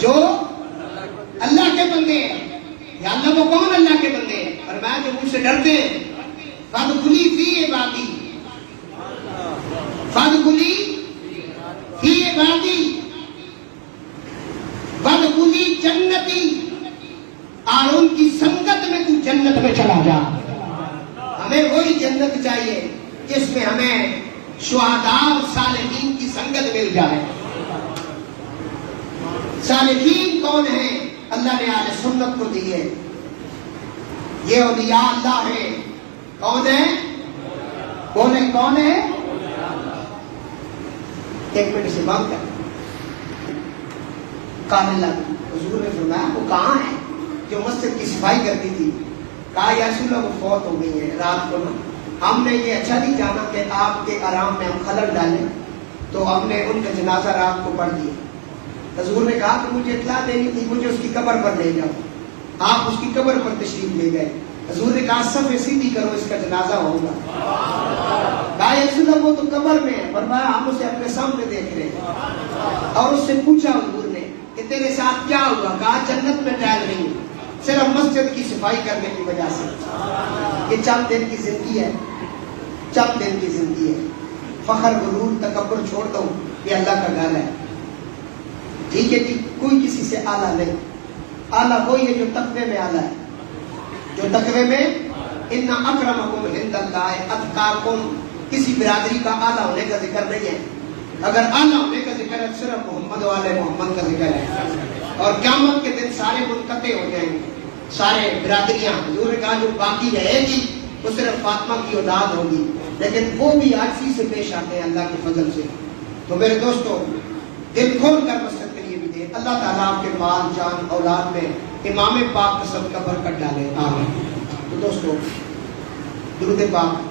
جو اللہ کے بندے ہیں. یا اللہ وہ کون اللہ کے بندے ہیں؟ فرمایا جو مجھ سے ڈرتے ہیں. فادخلی فی عبادی، فادخلی فی عبادی وادخلی جنتی، اور ان کی سنگت میں تو جنت میں چلا جا. ہمیں وہی جنت چاہیے جس میں ہمیں شہداء اور صالحین کی سنگت مل جائے. صالحین کون ہیں؟ اللہ نے اہل سنت کو دی ہے. یہ اولیاء اللہ ہیں. کون ہے؟ بولے کون ہے؟ ایک منٹ سے بات کر. قال اللہ، حضور نے فرمایا وہ کہاں ہے جو مسجد کی صفائی کرتی تھی؟ کہا یا رسول اللہ وہ فوت ہو گئی ہے رات کو نا. ہم نے یہ اچھا نہیں جانا کہ آپ کے آرام میں ہم خلل ڈالیں، تو ہم نے ان کا جنازہ رات کو پڑھ دیا. حضور نے کہا کہ مجھے اطلاع دینی تھی، مجھے اس کی قبر پر لے جاؤ. آپ اس کی قبر پر تشریف لے گئے. حضور نے کہا صف سیدھی کرو، اس کا جنازہ ہوگا. کہا یا رسول اللہ وہ تو قبر میں ہے. فرمایا ہم اسے اپنے سامنے دیکھ رہے ہیں. اور اس سے پوچھا حضور نے کہ تیرے ساتھ کیا ہوا؟ کہا جنت میں ٹہل رہی ہوں صرف مسجد کی صفائی کرنے کی وجہ سے. یہ چند دن کی زندگی ہے، چند دن کی زندگی ہے. فخر غرور تکبر چھوڑ دو، یہ اللہ کا گھر ہے. ٹھیک ہے جی، کوئی کسی سے اعلیٰ نہیں. اعلیٰ وہی ہے جو تقوی میں اعلیٰ ہے، جو تقوی میں. ان اکرمکم عند اللہ اتقاکم. کسی برادری کا اعلیٰ ہونے کا ذکر نہیں ہے. اگر اعلیٰ ہونے کا ذکر ہے صرف محمد والے محمد کا ذکر ہے. اور قیامت کے دن سارے منقطع ہو جائیں گے، سارے برادریاں. حضور نے کہا جو باقی رہے گی وہ صرف فاطمہ کی اولاد ہوگی، لیکن وہ بھی عاجزی سے پیش آتے ہیں اللہ کے فضل سے. تو میرے دوستو دل کھول کر مسجد کے لیے بھی دے. اللہ تعالیٰ آپ کے مال جان اولاد میں امام پاک کا صدقہ برکت ڈالے. آمین. تو دوستو درود پاک.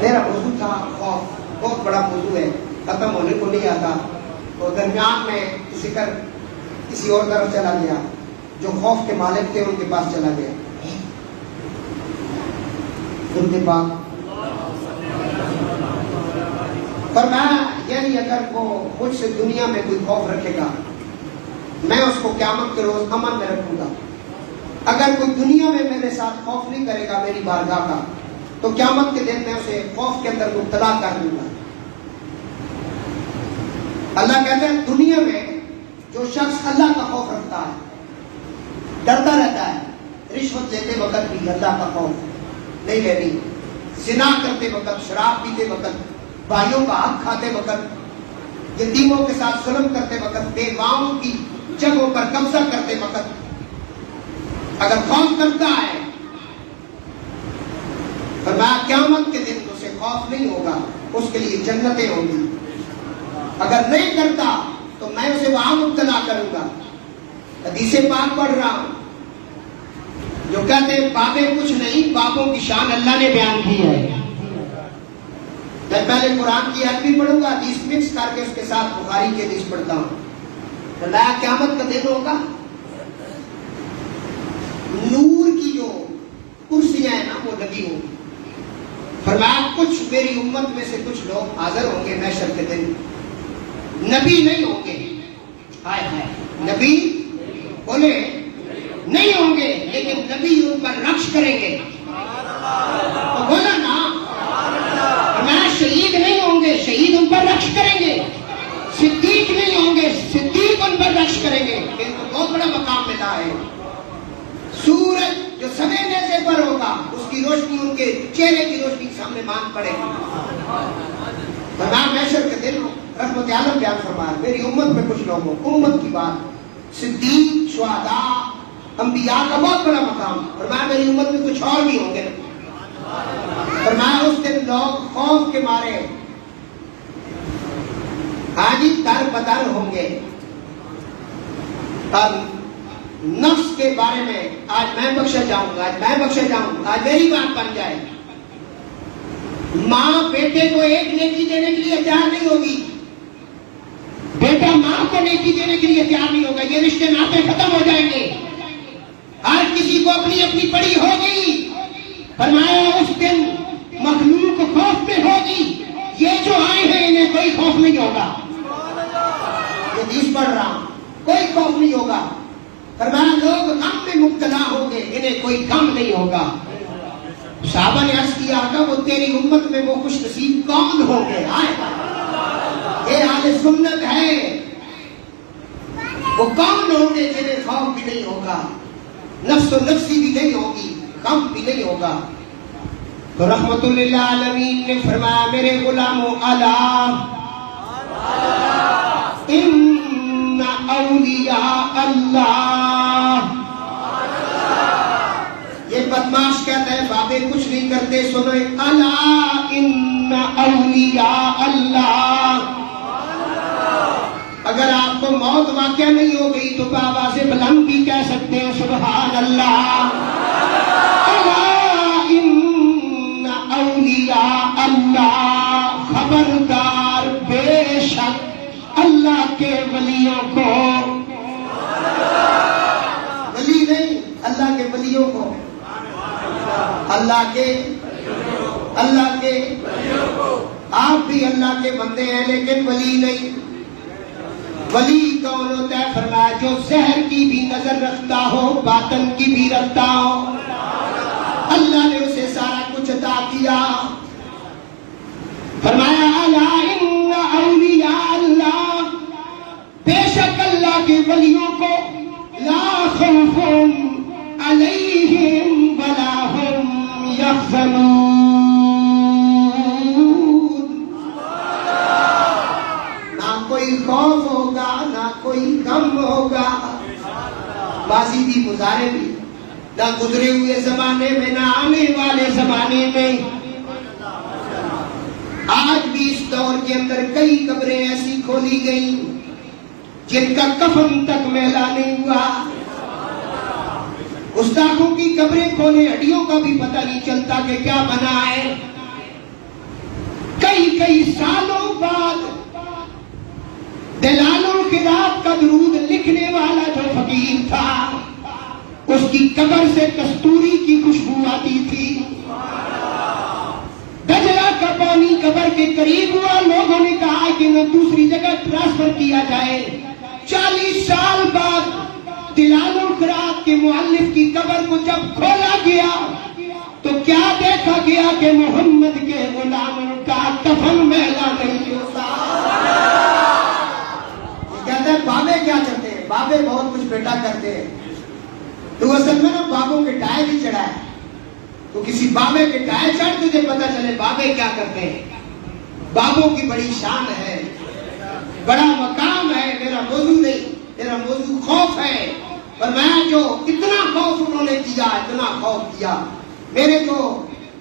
میرا موضوع تھا خوف. بہت بڑا موضوع ہے، ختم ہونے کو نہیں آتا. تو درمیان میں ذکر کسی اور طرف چلا گیا. جو خوف کے مالک تھے ان کے پاس چلا گیا. درود پاک. فرمایا یعنی اگر وہ مجھ سے دنیا میں کوئی خوف رکھے گا میں اس کو قیامت کے روز امن میں رکھوں گا. اگر کوئی دنیا میں میرے ساتھ خوف نہیں کرے گا میری بارگاہ کا، تو قیامت کے دن میں اسے خوف کے اندر مبتلا کر دوں گا. اللہ کہتے ہیں دنیا میں جو شخص اللہ کا خوف رکھتا ہے، ڈرتا رہتا ہے، رشوت لیتے وقت بھی اللہ کا خوف نہیں لینی، زنا کرتے وقت، شراب پیتے وقت، بھائیوں کا حق کھاتے وقت، یتیموں کے ساتھ ظلم کرتے وقت، بیواؤں کی جگہوں پر قبضہ کرتے وقت اگر خوف کرتا ہے، فرمایا قیامت کے دن اسے خوف نہیں ہوگا، اس کے لیے جنتیں ہوں گی. اگر نہیں کرتا تو میں اسے وہاں مبتلا کروں گا. حدیث پاک پڑھ رہا ہوں جو کہتے ہیں بابیں کچھ نہیں، بابوں کی شان اللہ نے بیان کی ہے. میں پہلے قرآن کی آیت بھی پڑھوں گا، حدیث مکس کر کے اس کے ساتھ بخاری کی حدیث پڑھتا ہوں. فرمایا قیامت کا دن ہوگا، نور کی جو کرسیاں ہیں نا وہ لگی ہوگی. فرمایا کچھ میری امت میں سے کچھ لوگ حاضر ہوں گے محشر کے دن، نبی نہیں ہوں گے. ہائے ہائے، نبی بولے نہیں ہوں گے، لیکن نبی ان پر رقص کریں گے. تو بولا نا، میں شہید نہیں ہوں گے، شہید ان پر رقص کریں گے. صدیق نہیں ہوں گے، صدیق ان پر رقص کریں گے. ان کو بہت بڑا مقام ملا ہے. سورج جو سویرے نیزے پر ہوگا اس کی روشنی ان کے چہرے کی روشنی کے سامنے مان پڑے گی. فرمایا محشر کے دن رحمت عالم بیان فرمایا میری امت میں کچھ لوگوں، امت کی بات، صدیق، شہداء، انبیاء کا بہت بڑا مقام. فرمایا میری امت میں کچھ اور بھی ہوں گے. فرمایا اس دن لوگ خوف کے مارے حاجی در بدر ہوں گے. اب نفس کے بارے میں آج میں بخشا جاؤں گا، آج میں بخشا جاؤں گا، آج میری بات بن جائے. ماں بیٹے کو ایک نیکی دینے کے لیے تیار نہیں ہوگی، بیٹا ماں کو نیکی دینے کے لیے تیار نہیں ہوگا. یہ رشتے ناطے ختم ہو جائیں گے، ہر کسی کو اپنی اپنی پڑی ہو گئی. فرمایا اس دن مخلوق خوف میں ہوگی، یہ جو آئے ہیں انہیں کوئی خوف نہیں ہوگا. یہ حدیث پڑھ رہا ہوں. کوئی خوف نہیں ہوگا. فرمایا لوگ غم میں مبتلا ہوں گے، انہیں کوئی غم نہیں ہوگا. صحابہ نے عرض کیا آقا وہ تیری امت میں وہ خوش نصیب کون ہوں گے؟ یہ اہل سنت ہے. وہ کون ہوں گے جنہیں خوف بھی نہیں ہوگا، نفس و نفسی بھی نہیں ہوگی، غم بھی نہیں ہوگا. تو رحمت للعالمین نے فرمایا میرے غلاموں الا ان اولیاء اللہ. یہ بدماش کہتا ہے بابے کچھ نہیں کرتے، سنو الا ان اولیاء اللہ. اگر آپ کو موت واقع نہیں ہو گئی تو بابا سے بلند بھی کہہ سکتے ہیں سبحان اللہ. الا ان اولیاء اللہ، خبردار بے شک اللہ کے ولیوں کو، ولی نہیں اللہ کے ولیوں کو، اللہ کے آپ بھی اللہ کے بندے ہیں لیکن ولی نہیں. ولی کون ہوتا ہے؟ فرمایا جو ظاہر کی بھی نظر رکھتا ہو، باطن کی بھی رکھتا ہو. اللہ نے اسے سارا کچھ عطا کیا. فرمایا الا ان اولیاء اللہ، بے شک اللہ کے ولیوں کو لا خوف علیہم ولا هم یحزنون. نہ کوئی خوف ہوگا نہ کوئی غم ہوگا، ماضی بھی گزارے بھی، نہ گزرے ہوئے زمانے میں نہ آنے والے زمانے میں. آج بھی اس دور کے اندر کئی قبریں ایسی کھولی گئیں جن کا کفن تک میلا نہیں ہوا. گستاخوں کی قبریں کھولے، ہڈیوں کا بھی پتہ نہیں چلتا کہ کیا بنا ہے. کئی سالوں بعد دلال القراءت کا درود لکھنے والا جو فقیر تھا اس کی قبر سے کستوری کی خوشبو آتی تھی. دجلہ کا پانی قبر کے قریب ہوا، لوگوں نے کہا کہ انہیں دوسری جگہ ٹرانسفر کیا جائے. 40 سال بعد دلال القراءت کے مؤلف کی قبر کو جب کھولا گیا تو کیا دیکھا گیا کہ محمد کے غلاموں کا کفن میلا نہیں ہوتا. کہتے ہیں بابے کیا کرتے ہیں؟ بابے بہت کچھ بیٹا کرتے ہیں. تو اصل میں نا بابوں کے ڈائے بھی چڑھا ہے. تو کسی بابے کے ڈائے چڑھ تجھے پتہ چلے بابے کیا کرتے ہیں. بابوں کی بڑی شان ہے، بڑا مقام ہے. میرا موضوع نہیں، میرا موضوع خوف ہے. اور میں جو اتنا خوف انہوں نے کیا، اتنا خوف کیا. میرے جو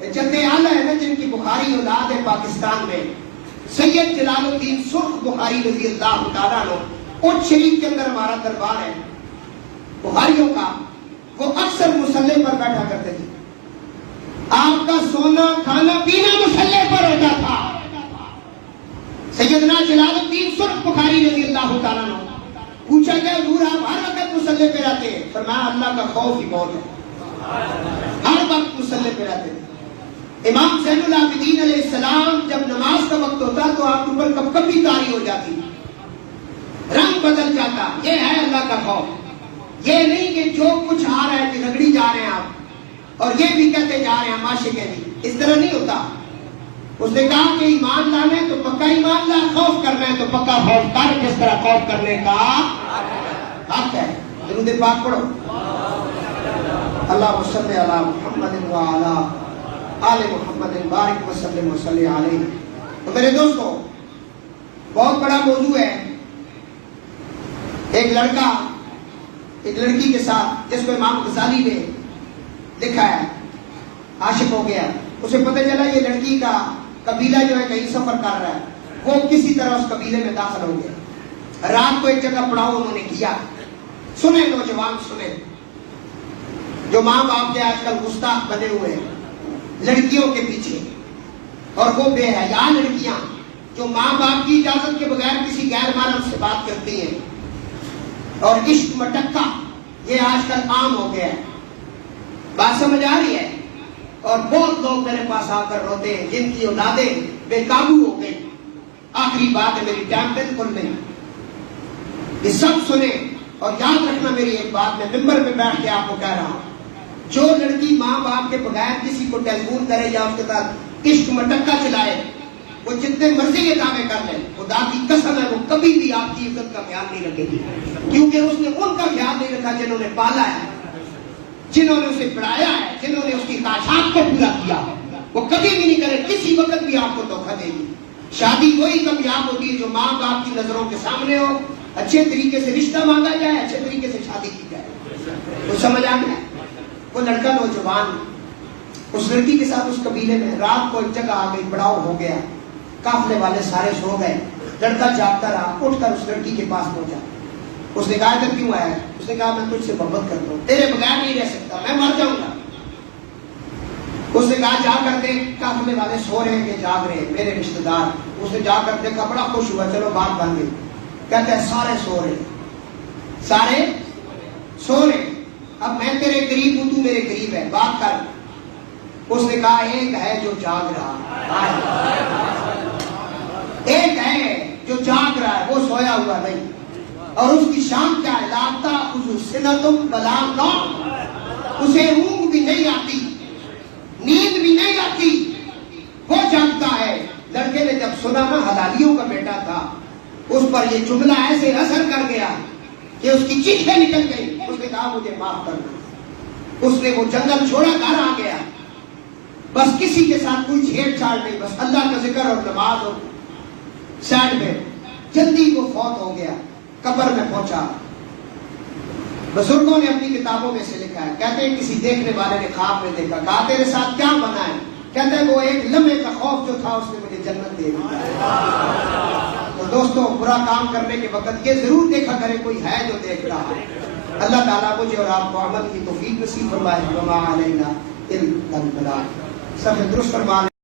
جد اعلیٰ ہے نا جن کی بخاری اولاد ہے پاکستان میں، سید جلال الدین سرخ بخاری رضی اللہ تعالیٰ عنہ، اونٹ شریف کے اندر ہمارا دربار ہے بخاریوں کا. وہ اکثر مصلی پر بیٹھا کرتے تھے. آپ کا سونا کھانا پینا مصلی پر ہوتا تھا. سیدنا جلال الدین سرخ بخاری رضی اللہ تعالیٰ عنہ پوچھا گیا حضور آپ ہر وقت مصلی پہ رہتے ہیں؟ فرمایا اللہ کا خوف ہی بہت ہے، ہر وقت مصلی پہ رہتے ہیں. امام زین العابدین علیہ السلام جب نماز کا وقت ہوتا تو آپ اوپر کب کبھی طاری ہو جاتی، رنگ بدل جاتا. یہ ہے اللہ کا خوف. یہ نہیں کہ جو کچھ آ رہا ہے کہ رگڑی جا رہے ہیں آپ اور یہ بھی کہتے جا رہے ہیں عاشق ہیں جی، اس طرح نہیں ہوتا. اس نے کہا کہ ایمان لانا ہے تو پکا ایمان لا، خوف کرنا ہے تو پکا خوف کر. کس طرح خوف کرنے کا حق ہے. درود پاک پڑھو. اللہم صلی علی محمد وعلی آل محمد بارک وسلم وصلی علیہ. تو میرے دوستو بہت بڑا موضوع ہے. ایک لڑکا ایک لڑکی کے ساتھ، جس کو امام غزالی نے لکھا ہے، عاشق ہو گیا. اسے پتہ چلا یہ لڑکی کا قبیلہ جو ہے کہیں سفر کر رہا ہے. وہ کسی طرح اس قبیلے میں داخل ہو گیا. رات کو ایک جگہ پڑاؤ انہوں نے کیا. سنیں نوجوان سنیں، جو ماں باپ کے آج کل گستاخ بنے ہوئے ہیں لڑکیوں کے پیچھے، اور وہ بے حیا لڑکیاں جو ماں باپ کی اجازت کے بغیر کسی غیر محرم سے بات کرتی ہیں، اور عشق مٹکا یہ آج کل عام ہو گیا ہے. بات سمجھ آ رہی ہے؟ اور بہت لوگ میرے پاس آ کر روتے ہیں جن کی اولادیں بے قابو ہو گئی. آخری بات ہے میری، ٹائم بالکل نہیں. یہ سب سنیں اور یاد رکھنا میری ایک بات، میں ممبر پہ بیٹھ کے آپ کو کہہ رہا ہوں، جو لڑکی ماں باپ کے بغیر کسی کو ٹیلی فون کرے یا اس کے ساتھ عشق مٹکا چلائے، وہ جتنے مرضی یہ دعوے کر لیں، خدا کی قسم ہے وہ کبھی بھی آپ کی عزت کا خیال نہیں رکھے گی، کیونکہ اس نے ان کا خیال نہیں رکھا جنہوں نے پالا ہے، جنہوں نے اسے پڑھایا ہے، جنہوں نے اس کی خواہشات کو پورا کیا۔ وہ کبھی بھی نہیں کرے، کسی وقت بھی آپ کو دھوکہ دے گی۔ شادی وہی کامیاب ہوتی ہے جو ماں باپ کی نظروں کے سامنے ہو، اچھے طریقے سے رشتہ مانگا جائے، اچھے طریقے سے شادی کی جائے۔ وہ سمجھ آ گیا؟ وہ لڑکا نوجوان اس لڑکی کے ساتھ اس قبیلے میں، رات کو ایک جگہ آ گئی، پڑاؤ ہو گیا، قافلے والے سارے سو گئے، لڑکا جاگتا رہا، اٹھ کر اس لڑکی کے پاس پہنچا۔ اس نے کہا ادھر کیوں آیا ہے؟ اس نے کہا میں تجھ سے محبت کرتا ہوں، تیرے بغیر نہیں رہ سکتا، میں مر جاؤں گا۔ اس نے کہا جا کر دیکھ، قافلے والے سو رہے ہیں کہ جاگ رہے ہیں، میرے رشتہ دار۔ اس نے جا کر دیکھا، بڑا خوش ہوا، چلو بات بن گئی۔ کہتا ہے سارے سو رہے، سارے سو رہے، اب میں تیرے قریب ہوں، تو میرے قریب ہے، بات کر۔ اس نے کہا ایک ہے جو جاگ رہا ہے، ایک ہے جو جاگ رہا ہے، وہ سویا ہوا نہیں، اور اس کی شان کیا ہے؟ لاتا سنتم بلا نوم، اسے اونگ بھی نہیں آتی، نیند بھی نہیں آتی، وہ جاگتا ہے۔ لڑکے نے جب سنا نا حلالیوں کا بیٹا تھا، اس پر یہ جملہ ایسے اثر کر گیا کہ اس کی چیخیں نکل گئی۔ اس نے کہا مجھے معاف کرنا۔ اس نے وہ جنگل چھوڑا، گھر آ گیا، بس کسی کے ساتھ کوئی چھیڑ چھاڑ نہیں، بس اللہ کا ذکر اور نماز اور سائڈ میں۔ جلدی وہ فوت ہو گیا، قبر میں پہنچا۔ بزرگوں نے اپنی کتابوں میں سے لکھا ہے، کہتے ہیں کسی دیکھنے والے نے خواب میں دیکھا، کہا تیرے ساتھ کیا بنا ہے؟ کہتے ہیں وہ ایک لمحے کا خوف جو تھا اس نے مجھے جنت دے دی۔ تو دوستو، برا کام کرنے کے وقت یہ ضرور دیکھا کرے کوئی ہے جو دیکھ رہا ہے۔ اللہ تعالیٰ مجھے اور آپ کو عمل کی توفیق نصیب فرمائے۔ وما علینا الا البلاغ۔ سب درست فرما